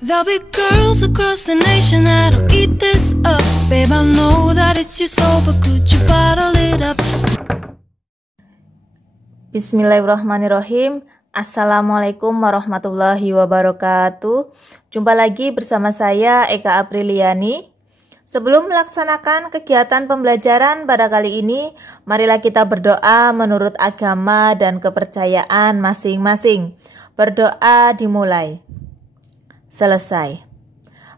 There'll be girls across the nation that'll eat this up. Babe, I know that it's your soul, but could you bottle it up? Bismillahirrahmanirrahim. Assalamualaikum warahmatullahi wabarakatuh. Jumpa lagi bersama saya Eka Apriliani. Sebelum melaksanakan kegiatan pembelajaran pada kali ini, marilah kita berdoa menurut agama dan kepercayaan masing-masing. Berdoa dimulai. Selesai.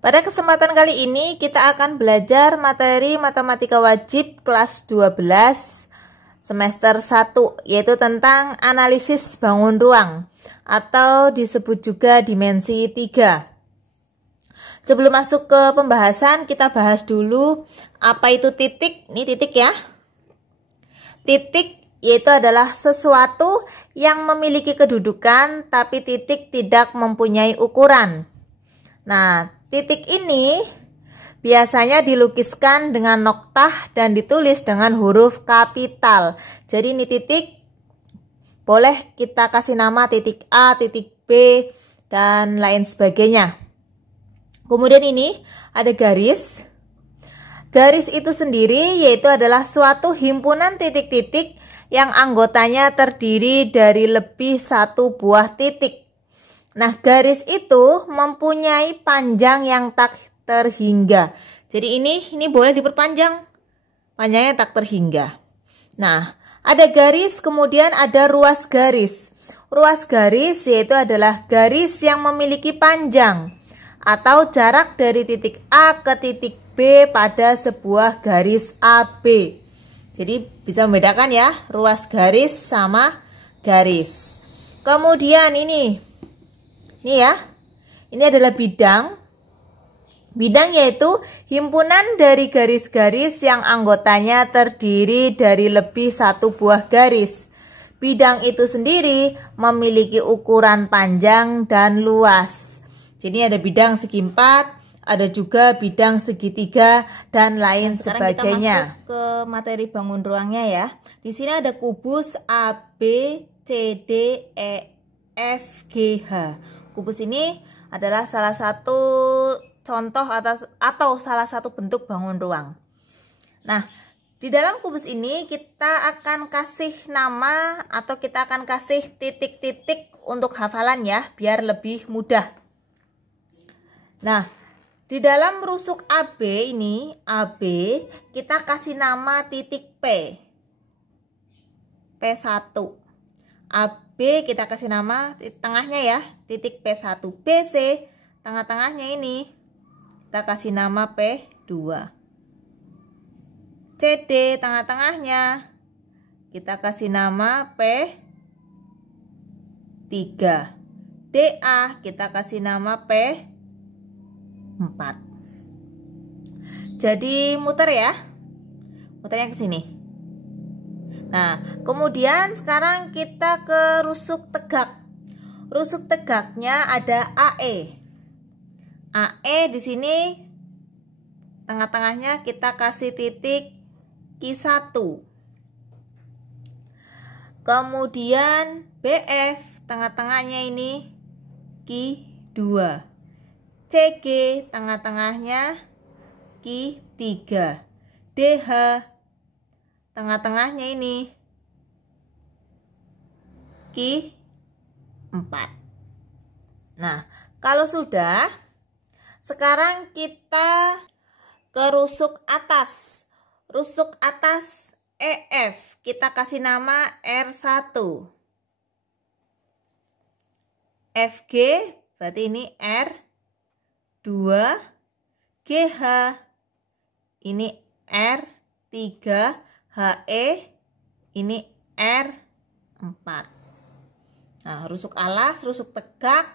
Pada kesempatan kali ini kita akan belajar materi matematika wajib kelas 12 semester 1, yaitu tentang analisis bangun ruang atau disebut juga dimensi 3. Sebelum masuk ke pembahasan, kita bahas dulu apa itu titik. Ini titik ya. Titik yaitu adalah sesuatu yang memiliki kedudukan tapi titik tidak mempunyai ukuran. Nah, titik ini biasanya dilukiskan dengan noktah dan ditulis dengan huruf kapital. Jadi ini titik, boleh kita kasih nama titik A, titik B, dan lain sebagainya. Kemudian ini ada garis. Garis itu sendiri yaitu adalah suatu himpunan titik-titik yang anggotanya terdiri dari lebih satu buah titik. Nah, garis itu mempunyai panjang yang tak terhingga. Jadi ini boleh diperpanjang. Panjangnya tak terhingga. Nah, ada garis, kemudian ada ruas garis. Ruas garis yaitu adalah garis yang memiliki panjang atau jarak dari titik A ke titik B pada sebuah garis AB. Jadi bisa membedakan ya, ruas garis sama garis. Kemudian ini ya, ini adalah bidang. Bidang yaitu himpunan dari garis-garis yang anggotanya terdiri dari lebih satu buah garis. Bidang itu sendiri memiliki ukuran panjang dan luas. Jadi ada bidang segi 4, ada juga bidang segitiga dan lain sebagainya. Kita masuk ke materi bangun ruangnya ya. Di sini ada kubus A, B, C, D, E, F, G, H. Kubus ini adalah salah satu contoh atau salah satu bentuk bangun ruang. Nah, di dalam kubus ini kita akan kasih nama atau kita akan kasih titik-titik untuk hafalan ya, biar lebih mudah. Nah, di dalam rusuk AB ini, AB, kita kasih nama titik P. P1. AB kita kasih nama tengahnya ya, titik P1. BC, tengah-tengahnya ini kita kasih nama P2. CD, tengah-tengahnya kita kasih nama P3. DA kita kasih nama P4. Jadi muter ya, muternya ke sini. Nah, kemudian sekarang kita ke rusuk tegak. Rusuk tegaknya ada AE. AE di sini tengah-tengahnya kita kasih titik Q1. Kemudian BF tengah-tengahnya ini Q2. CG tengah-tengahnya Q3. DH tengah-tengahnya ini Q4. Nah, kalau sudah, sekarang kita ke rusuk atas. Rusuk atas EF, kita kasih nama R1. FG, berarti ini R2. GH, ini R3. HE, ini R4. Nah, rusuk alas, rusuk tegak,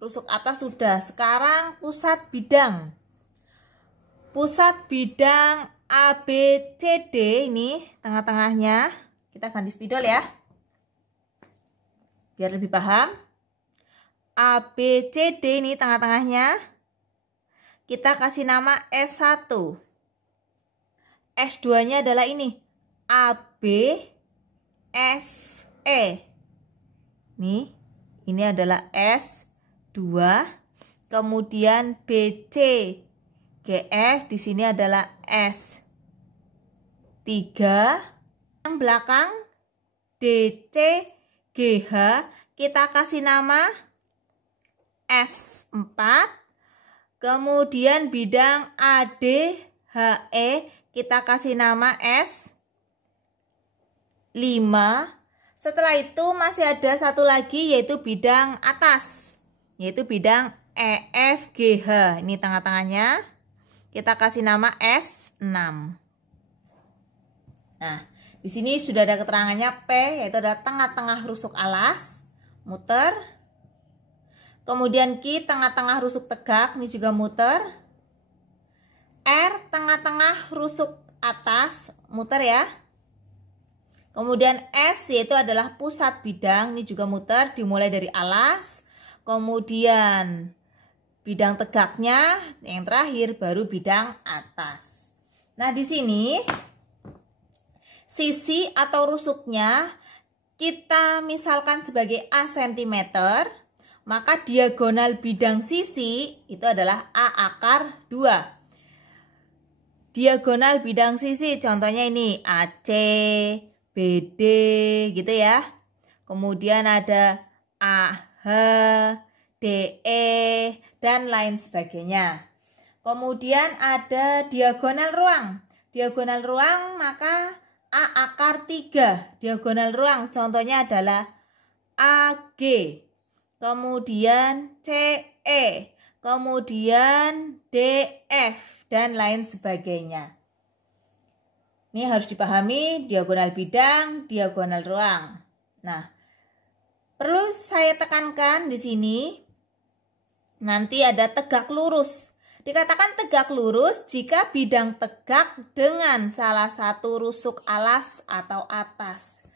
rusuk atas sudah. Sekarang pusat bidang. Pusat bidang ABCD ini tengah-tengahnya. Kita ganti spidol ya, biar lebih paham. ABCD ini tengah-tengahnya. Kita kasih nama S1. S2-nya adalah ini. ABFE. Nih, ini adalah S2. kemudian BC, GF di sini adalah S3. Yang belakang DC, GH kita kasih nama S4. Kemudian bidang ADHE kita kasih nama S5. Setelah itu masih ada satu lagi yaitu bidang atas, yaitu bidang EFGH. Ini tengah-tengahnya kita kasih nama S6. Nah, di sini sudah ada keterangannya P, yaitu ada tengah-tengah rusuk alas, muter. Kemudian Q, tengah-tengah rusuk tegak, ini juga muter. R, tengah-tengah rusuk atas, muter ya. Kemudian S, yaitu adalah pusat bidang, ini juga muter, dimulai dari alas. Kemudian bidang tegaknya, yang terakhir baru bidang atas. Nah, di sini sisi atau rusuknya kita misalkan sebagai A cm, maka diagonal bidang sisi itu adalah A akar 2. Diagonal bidang sisi contohnya ini AC, BD gitu ya. Kemudian ada AH, DE dan lain sebagainya. Kemudian ada diagonal ruang. Diagonal ruang maka A akar 3. Diagonal ruang contohnya adalah AG. Kemudian CE. Kemudian DF dan lain sebagainya. Ini harus dipahami diagonal bidang, diagonal ruang. Nah, perlu saya tekankan di sini nanti ada tegak lurus. Dikatakan tegak lurus jika bidang tegak dengan salah satu rusuk alas atau atas.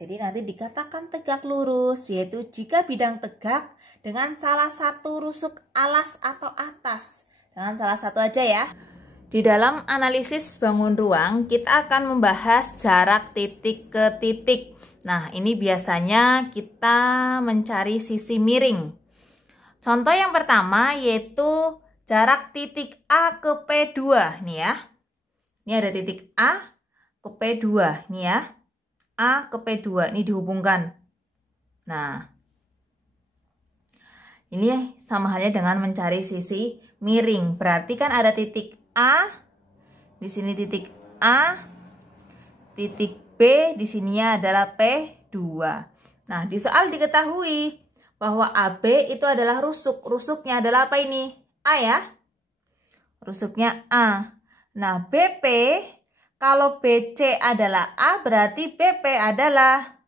Jadi nanti dikatakan tegak lurus yaitu jika bidang tegak dengan salah satu rusuk alas atau atas. Dengan salah satu aja ya. Di dalam analisis bangun ruang kita akan membahas jarak titik ke titik. Nah, ini biasanya kita mencari sisi miring. Contoh yang pertama yaitu jarak titik A ke P2 nih ya. Ini ada titik A ke P2 nih ya. A ke P2 ini dihubungkan. Nah, ini sama halnya dengan mencari sisi miring. Berarti kan ada titik A, di sini titik A, titik B, di sininya adalah P2. Nah, di soal diketahui bahwa AB itu adalah rusuk. Rusuknya adalah apa ini? A ya. Rusuknya A. Nah, BP, kalau BC adalah A, berarti BP adalah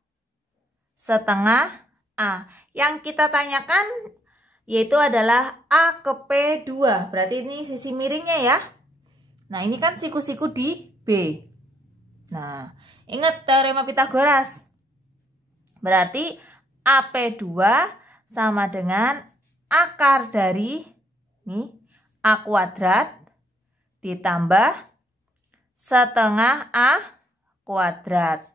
setengah A. Yang kita tanyakan yaitu adalah A ke P2. Berarti ini sisi miringnya ya. Nah, ini kan siku-siku di B. Nah, ingat teorema Pitagoras. Berarti AP2 sama dengan akar dari ini A kuadrat ditambah setengah A kuadrat.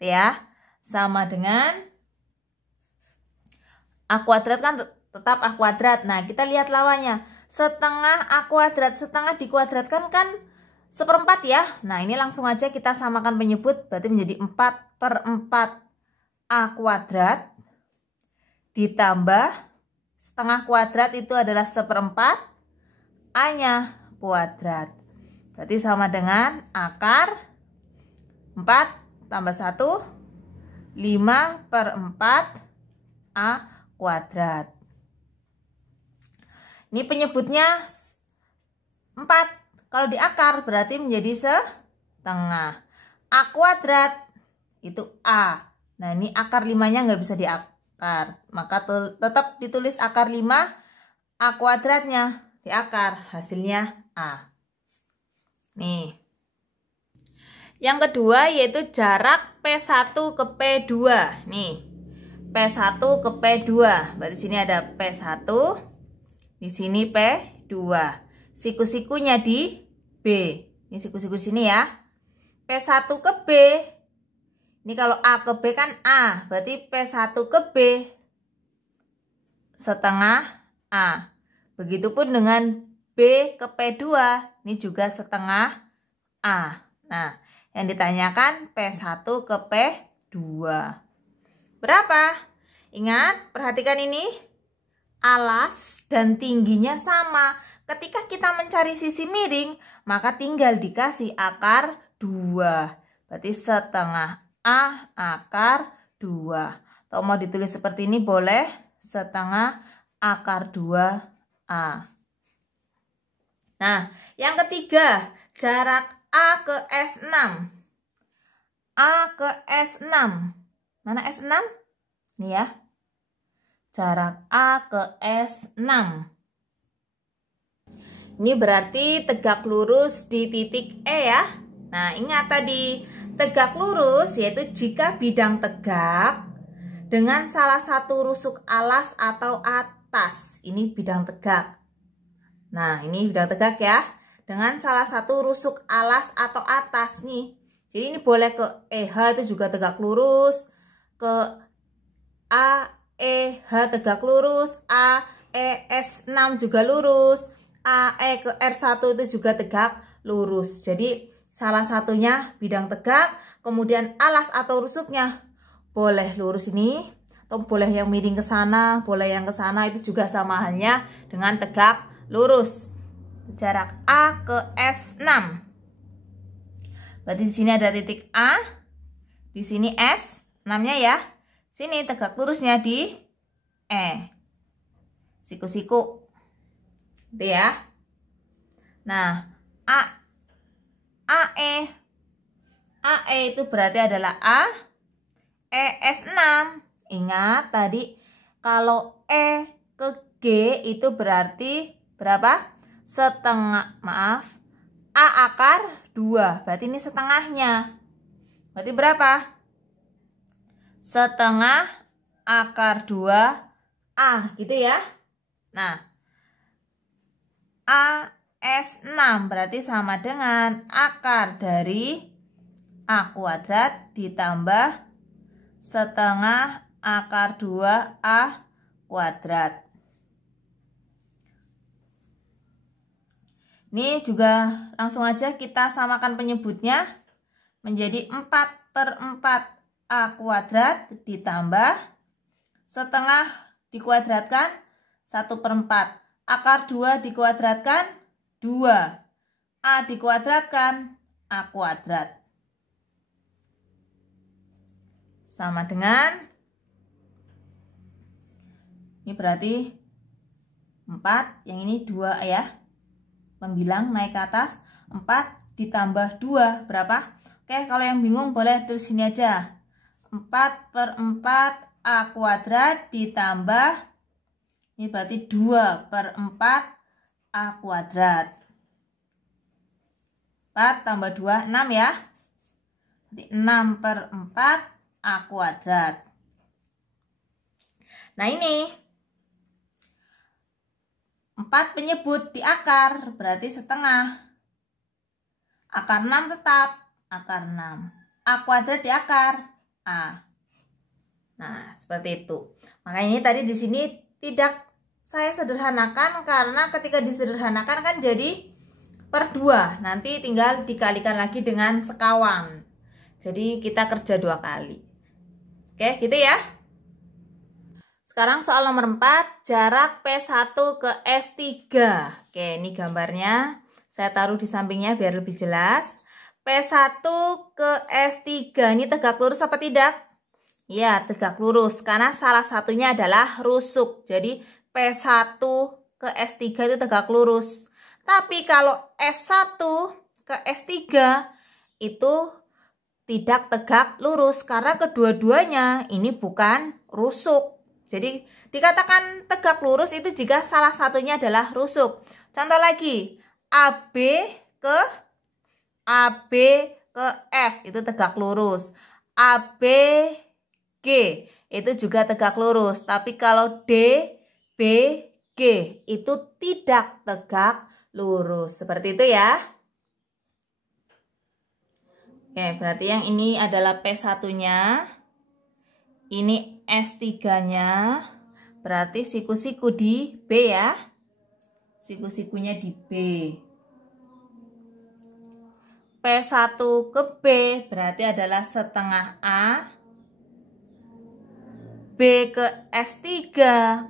Ya, sama dengan A kuadrat kan tetap A kuadrat. Nah, kita lihat lawannya. Setengah A kuadrat, setengah dikuadratkan kan seperempat ya. Nah, ini langsung aja kita samakan penyebut. Berarti menjadi 4/4 A kuadrat ditambah setengah kuadrat itu adalah seperempat A-nya kuadrat. Berarti sama dengan akar 4 tambah 1, 5/4 A kuadrat. Ini penyebutnya 4. Kalau di akar berarti menjadi setengah. A kuadrat itu A. Nah, ini akar 5-nya nggak bisa diakar. Maka tetap ditulis akar 5, A kuadratnya diakar. Hasilnya A. Nih. Yang kedua yaitu jarak P1 ke P2. Nih. P1 ke P2. Berarti sini ada P1. Di sini P2. Siku-sikunya di B. Ini siku-siku di sini ya. P1 ke B. Ini kalau A ke B kan A. Berarti P1 ke B setengah A. Begitupun dengan B ke P2, ini juga setengah A. Nah, yang ditanyakan P1 ke P2. Berapa? Ingat, perhatikan ini. Alas dan tingginya sama. Ketika kita mencari sisi miring, maka tinggal dikasih akar 2. Berarti setengah A akar 2. Atau mau ditulis seperti ini boleh, setengah akar 2A. Nah, yang ketiga, jarak A ke S6. A ke S6. Mana S6? Ini ya. Jarak A ke S6. Ini berarti tegak lurus di titik E ya. Nah, ingat tadi, tegak lurus yaitu jika bidang tegak dengan salah satu rusuk alas atau atas. Ini bidang tegak. Nah, ini bidang tegak ya. Dengan salah satu rusuk alas atau atas nih. Jadi ini boleh ke EH itu juga tegak lurus. Ke AEH tegak lurus. AES6 juga lurus. AE ke R1 itu juga tegak lurus. Jadi salah satunya bidang tegak. Kemudian alas atau rusuknya boleh lurus ini. Atau boleh yang miring ke sana. Boleh yang ke sana. Itu juga sama halnya dengan tegak lurus. Jarak A ke S6. Berarti di sini ada titik A, di sini S6-nya ya. Sini tegak lurusnya di E. Siku-siku. Gitu ya. Nah, AE itu berarti adalah A, ES6. Ingat tadi kalau E ke G itu berarti berapa? Setengah, maaf, A akar 2. Berarti ini setengahnya. Berarti berapa? Setengah akar 2A, gitu ya. Nah, AS6 berarti sama dengan akar dari A kuadrat ditambah setengah akar 2A kuadrat. Ini juga langsung aja kita samakan penyebutnya menjadi 4/4A kuadrat ditambah setengah dikuadratkan 1/4. Akar 2 dikuadratkan 2. A dikuadratkan A kuadrat. Sama dengan, ini berarti 4, yang ini 2 ya. Membilang naik ke atas, 4 ditambah 2 berapa? Oke, kalau yang bingung boleh tulis sini aja. 4/4A kuadrat ditambah, ini berarti 2/4A kuadrat. 4 tambah 2, 6 ya. Jadi 6/4A kuadrat. Nah ini 4 penyebut di akar, berarti setengah. Akar 6 tetap, akar 6. A kuadrat di akar, A. Nah, seperti itu. Makanya ini tadi di sini tidak saya sederhanakan, karena ketika disederhanakan kan jadi per 2. Nanti tinggal dikalikan lagi dengan sekawan. Jadi kita kerja 2 kali. Oke, gitu ya. Sekarang soal nomor 4, jarak P1 ke S3. Oke, ini gambarnya. Saya taruh di sampingnya biar lebih jelas. P1 ke S3, ini tegak lurus apa tidak? Ya, tegak lurus, karena salah satunya adalah rusuk. Jadi P1 ke S3 itu tegak lurus. Tapi kalau S1 ke S3 itu tidak tegak lurus, karena kedua-duanya ini bukan rusuk. Jadi dikatakan tegak lurus itu jika salah satunya adalah rusuk. Contoh lagi, AB ke F itu tegak lurus. ABG itu juga tegak lurus. Tapi kalau DBG itu tidak tegak lurus. Seperti itu ya. Oke, berarti yang ini adalah P1-nya. Ini S3-nya. Berarti siku-siku di B ya. Siku-sikunya di B. P1 ke B berarti adalah setengah A. B ke S3.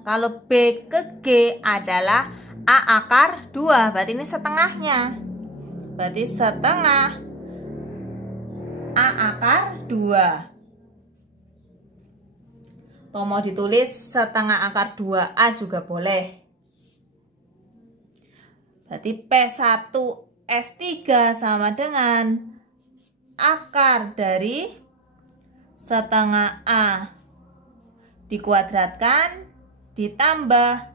Kalau B ke G adalah A akar 2. Berarti ini setengahnya. Berarti setengah A akar 2. Atau mau ditulis setengah akar 2A juga boleh. Berarti P1 S3 sama dengan akar dari setengah A dikuadratkan ditambah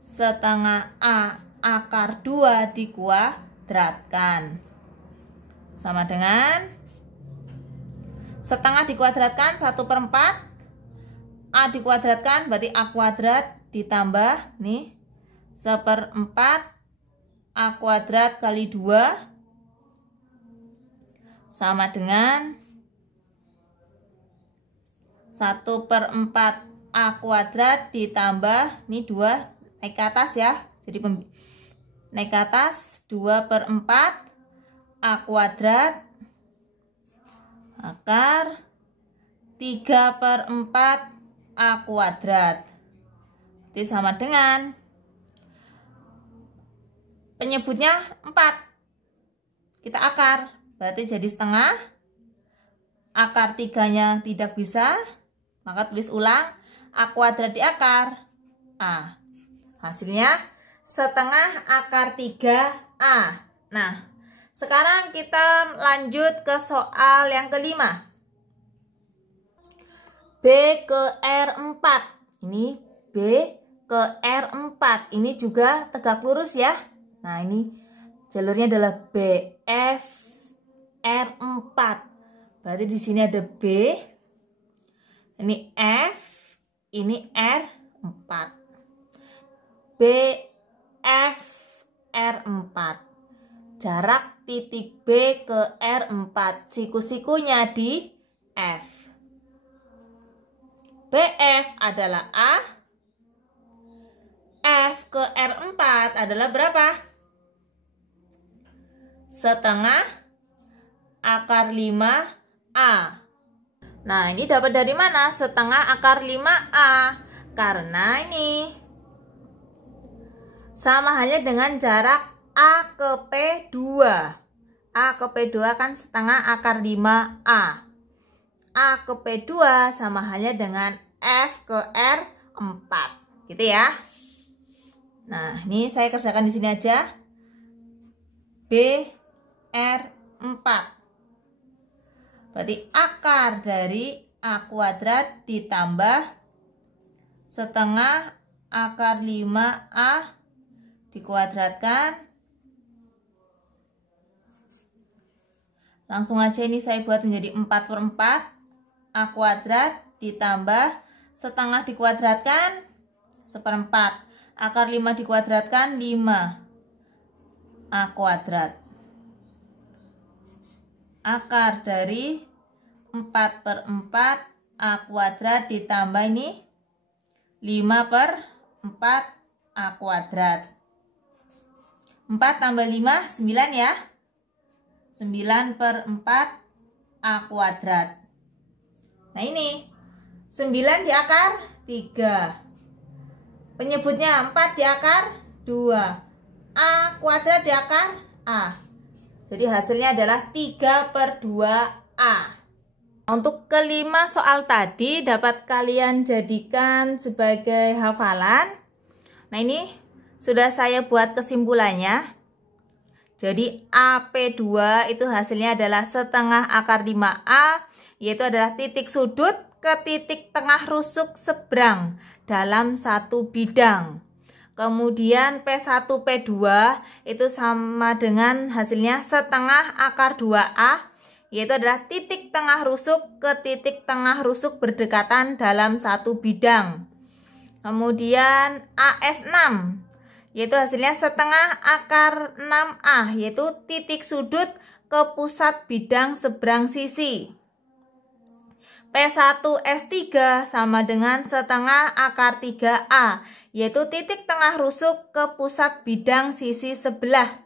setengah A akar 2 dikuadratkan. Sama dengan setengah dikuadratkan 1/4. A dikuadratkan berarti A kuadrat ditambah nih 1/4 A kuadrat kali 2 sama dengan 1/4 A kuadrat ditambah ini 2 naik ke atas ya. Jadi naik ke atas 2/4 A kuadrat akar 3/4 A kuadrat. Jadi sama dengan penyebutnya 4. Kita akar. Berarti jadi setengah. Akar 3-nya tidak bisa. Maka tulis ulang. A kuadrat di akar A. Hasilnya setengah akar 3A. Nah, sekarang kita lanjut ke soal yang kelima. B ke R4. Ini B ke R4. Ini juga tegak lurus ya. Nah, ini jalurnya adalah BF R4. Berarti di sini ada B. Ini F, ini R4. BF R4. Jarak titik B ke R4. Siku-sikunya di F. BF adalah A. F ke R4 adalah berapa? Setengah akar 5A. Nah, ini dapat dari mana? Setengah akar 5A. Karena ini sama halnya dengan jarak A ke P2. A ke P2 kan setengah akar 5A. A ke P2 sama halnya dengan F ke R4. Gitu ya. Nah, ini saya kerjakan di sini aja. B R4. Berarti akar dari A kuadrat ditambah setengah akar 5A dikuadratkan. Langsung aja ini saya buat menjadi 4/4. A kuadrat ditambah setengah dikuadratkan 1/4. Akar 5 dikuadratkan 5. A kuadrat. Akar dari 4/4 A kuadrat ditambah ini 5/4 A kuadrat. 4 tambah 5 9 ya. 9/4 A kuadrat. Nah, ini 9 di akar 3. Penyebutnya 4 di akar 2. A kuadrat di akar A. Jadi hasilnya adalah 3/2A. Untuk kelima soal tadi dapat kalian jadikan sebagai hafalan. Nah, ini sudah saya buat kesimpulannya. Jadi AP2 itu hasilnya adalah setengah akar 5A, yaitu adalah titik sudut ke titik tengah rusuk seberang dalam satu bidang. Kemudian P1 P2 itu sama dengan hasilnya setengah akar 2A, yaitu adalah titik tengah rusuk ke titik tengah rusuk berdekatan dalam satu bidang. Kemudian AS6 yaitu hasilnya setengah akar 6A, yaitu titik sudut ke pusat bidang seberang sisi. P1S3 sama dengan setengah akar 3A, yaitu titik tengah rusuk ke pusat bidang sisi sebelah.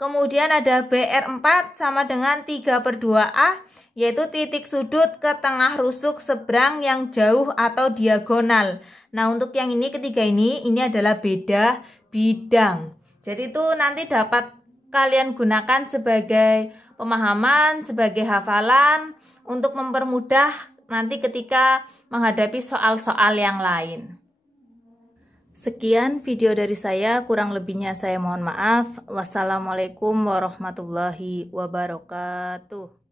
Kemudian ada BR4 sama dengan 3/2A, yaitu titik sudut ke tengah rusuk seberang yang jauh atau diagonal. Nah, untuk yang ini ketiga ini adalah beda bidang. Jadi itu nanti dapat kalian gunakan sebagai pemahaman, sebagai hafalan untuk mempermudah nanti ketika menghadapi soal-soal yang lain. Sekian video dari saya, kurang lebihnya saya mohon maaf. Wassalamualaikum warahmatullahi wabarakatuh.